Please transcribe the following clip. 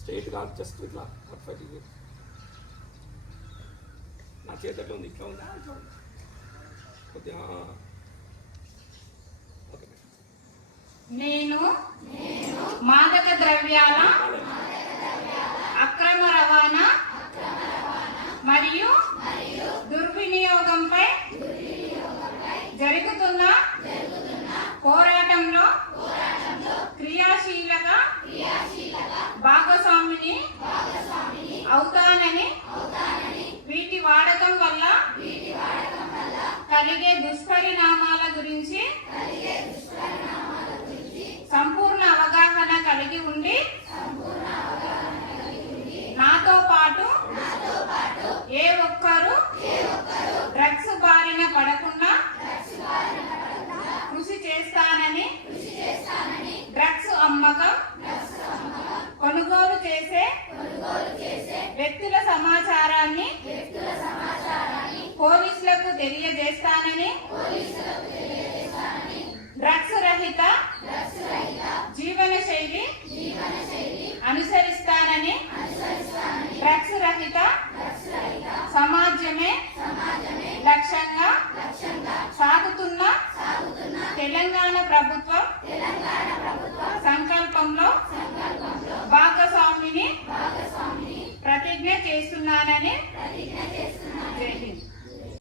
Straight కాదు, just ఇట్లా perfect. నా చేతి ఎట్లా ఉంది, ఇట్లా ఉందా, ఇట్లా ఉందా కొద్దిగా. ఓకే. నేను మాదక ద్రవ్యాల అక్రమ రవాణా మరియు దుర్వినియోగంపై జరుగుతున్న పోరాటంలో క్రియాశీలక భాగస్వామిని అవుతానని, వీటి వాడకం వల్ల కలిగే దుష్పరిణామాల గురించి సంపూర్ణ అవగాహన కలిగి ఉండి నాతో పాటు ఏ ఒక్కరూ డ్రగ్స్ బారిన పడకుండా కృషి చేస్తానని, డ్రగ్స్ అమ్మకం కొనుగోలు చేసే వ్యక్తుల సమాచారాన్ని పోలీసులకు తెలియజేస్తానని, డ్రగ్స్ రహిత జీవన శైలి అనుసరిస్తానని, డ్రగ్స్ రహిత సమాజమే లక్ష్యంగా సాగుతున్న తెలంగాణ ప్రభుత్వం సంకల్పంలో భాగస్వామిని ప్రతిజ్ఞ చేస్తున్నానని. జై హింద్.